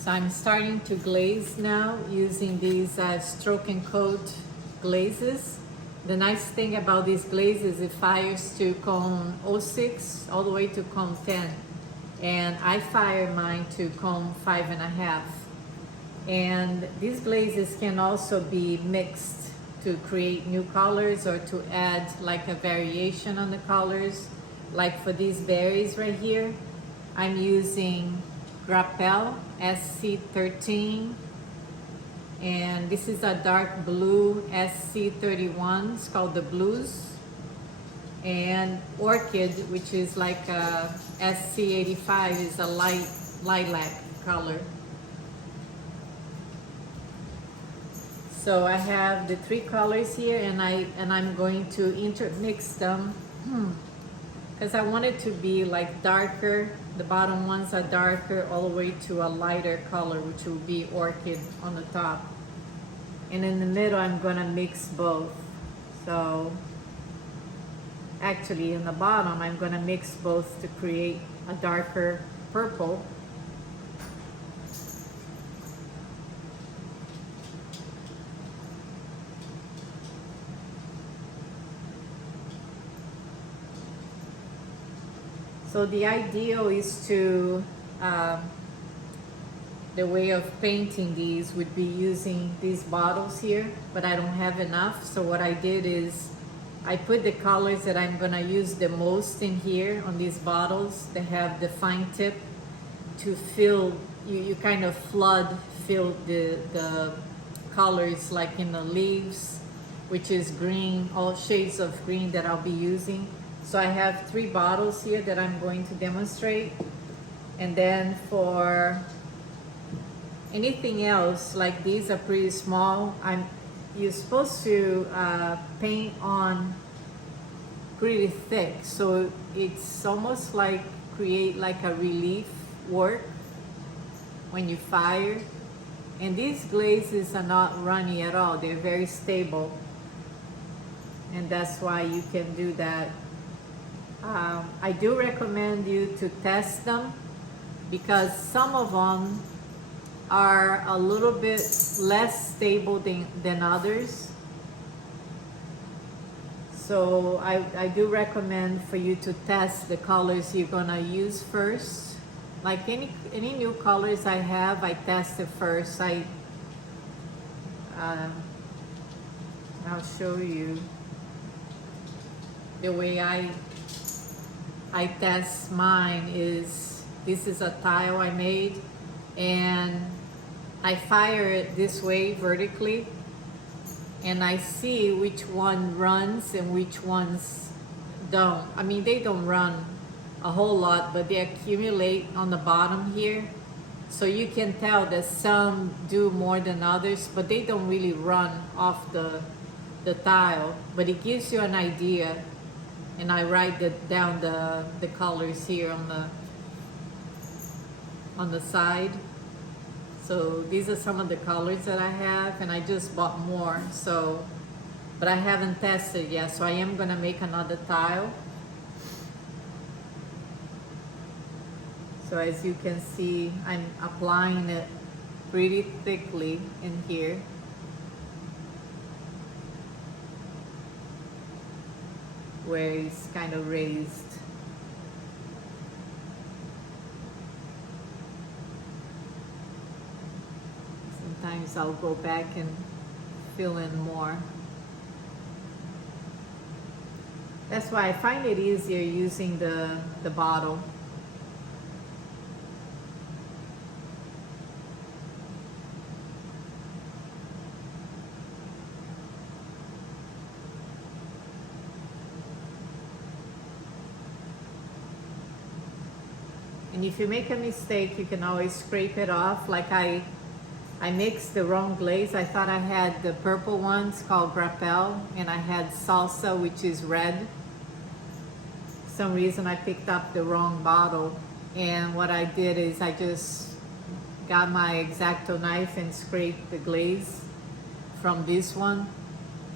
So I'm starting to glaze now using these stroke and coat glazes. The nice thing about these glazes, it fires to cone 06 all the way to cone 10. And I fire mine to cone 5.5. And these glazes can also be mixed to create new colors or to add like a variation on the colors. Like for these berries right here, I'm using Grappel SC13, and this is a dark blue SC31. It's called the Blues, and Orchid, which is like a SC85, is a light lilac color. So I have the three colors here, and I'm going to intermix them because I want it to be like darker. The bottom ones are darker all the way to a lighter color, which will be Orchid on the top. And in the middle, I'm gonna mix both. So actually in the bottom, I'm gonna mix both to create a darker purple. So the ideal is to, the way of painting these would be using these bottles here, but I don't have enough. So what I did is I put the colors that I'm gonna use the most in here on these bottles. They have the fine tip to fill, you kind of fill the colors like in the leaves, which is green, all shades of green that I'll be using. So I have 3 bottles here that I'm going to demonstrate. And then for anything else, like these are pretty small, you're supposed to paint on pretty thick. So it's almost like create like a relief work when you fire. And these glazes are not runny at all. They're very stable. And that's why you can do that. I do recommend you to test them because some of them are a little bit less stable than others. So I do recommend for you to test the colors you're gonna use first. Like any new colors I have, I test it first. I'll show you the way I test mine is, this is a tile I made, and I fire it this way vertically, and I see which one runs and which ones don't. I mean, they don't run a whole lot, but they accumulate on the bottom here. So you can tell that some do more than others, but they don't really run off the tile, but it gives you an idea. And I write down the colors here on the side. So these are some of the colors that I have, and I just bought more. So, but I haven't tested yet, so I am gonna make another tile. So as you can see, I'm applying it pretty thickly in here. Where it's kind of raised. Sometimes I'll go back and fill in more. That's why I find it easier using the bottle. And if you make a mistake, you can always scrape it off. Like I mixed the wrong glaze. I thought I had the purple ones called Grappel, and I had Salsa, which is red. For some reason I picked up the wrong bottle. And what I did is I just got my X-Acto knife and scraped the glaze from this one.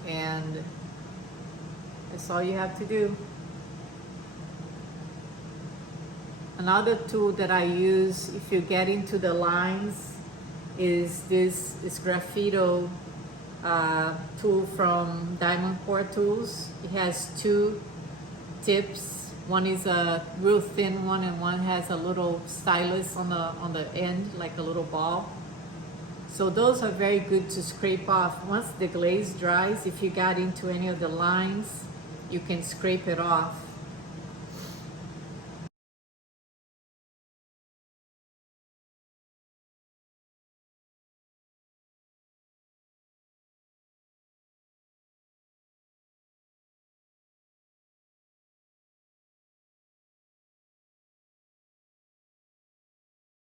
And that's all you have to do. Another tool that I use, if you get into the lines, is this graffito tool from Diamond Core Tools. It has two tips. One is a real thin one, and one has a little stylus on the end, like a little ball. So those are very good to scrape off. Once the glaze dries, if you got into any of the lines, you can scrape it off.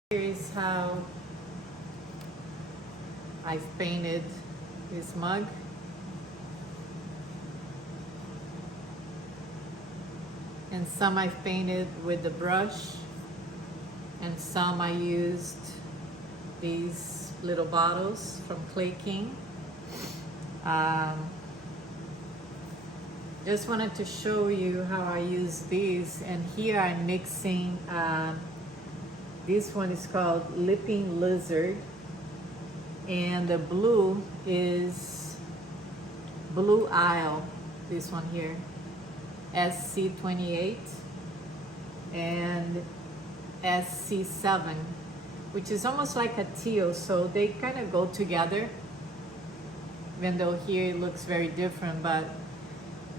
Here is how I've painted this mug. And some I've painted with the brush, and some I used these little bottles from Clay King. Just wanted to show you how I use these, and here I'm mixing, this one is called Leaping Lizard, and the blue is Blue Isle, this one here, SC28 and SC7, which is almost like a teal, so they kind of go together, even though here it looks very different. But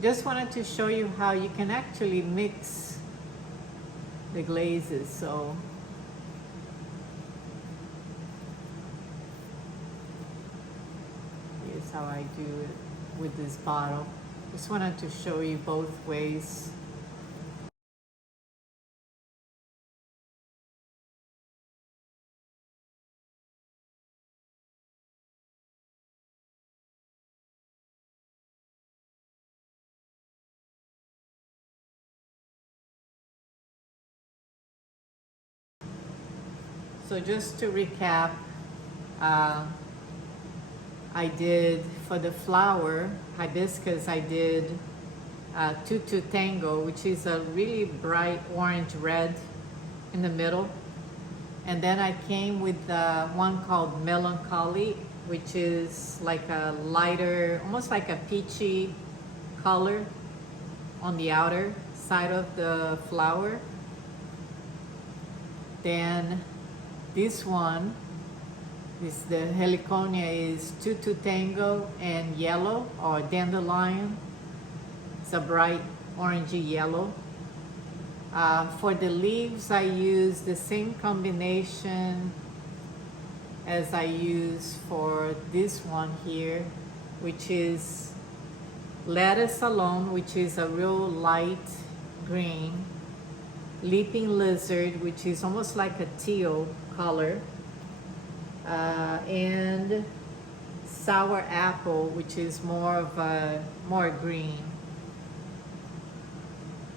just wanted to show you how you can actually mix the glazes. So here's how I do it with this bottle. Just wanted to show you both ways. So just to recap, I did for the flower hibiscus, I did Tutu Tango, which is a really bright orange red in the middle. And then I came with one called Melancholy, which is like a lighter, almost like a peachy color on the outer side of the flower. Then this one, the heliconia, is Tutu Tango and yellow, or dandelion. It's a bright orangey yellow. For the leaves, I use the same combination as I use for this one here, which is Lettuce Alone, which is a real light green, Leaping Lizard, which is almost like a teal color, and Sour Apple, which is more of a more green.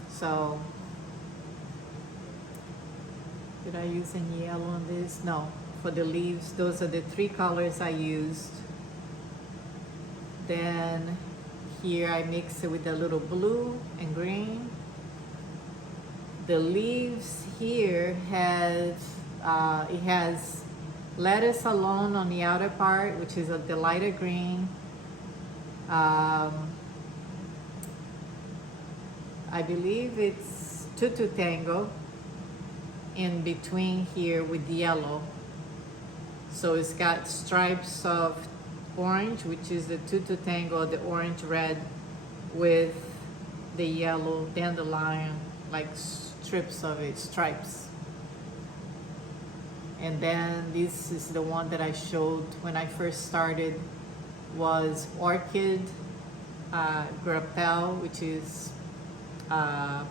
So did I use any yellow on this? No. For the leaves, those are the three colors I used. Then here I mix it with a little blue and green. The leaves here has it has Lettuce Alone on the outer part, which is the lighter green. I believe it's Tutu Tango in between here with yellow. So it's got stripes of orange, which is the Tutu Tango, the orange red, with the yellow dandelion, like strips of it, stripes. And then this is the one that I showed when I first started, was Orchid Grappel, which is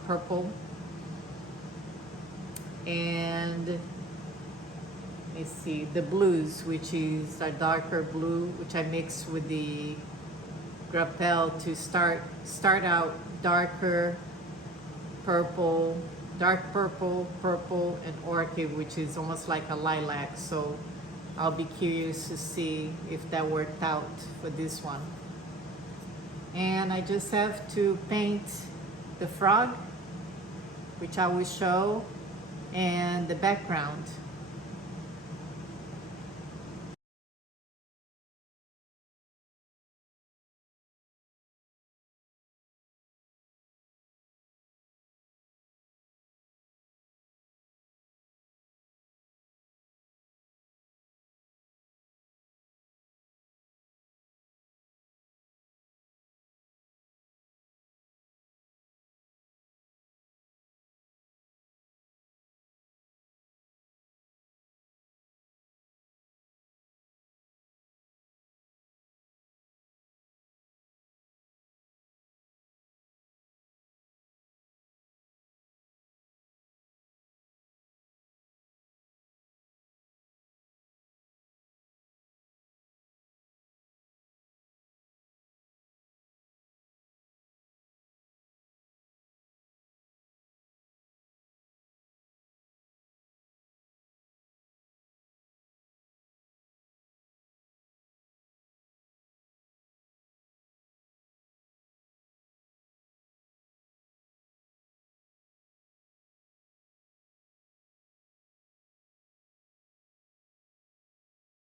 purple. And let's see, the blues, which is a darker blue, which I mixed with the Grappel to start out darker purple, dark purple, purple, and orchid, which is almost like a lilac. So I'll be curious to see if that worked out for this one. And I just have to paint the frog, which I will show, and the background.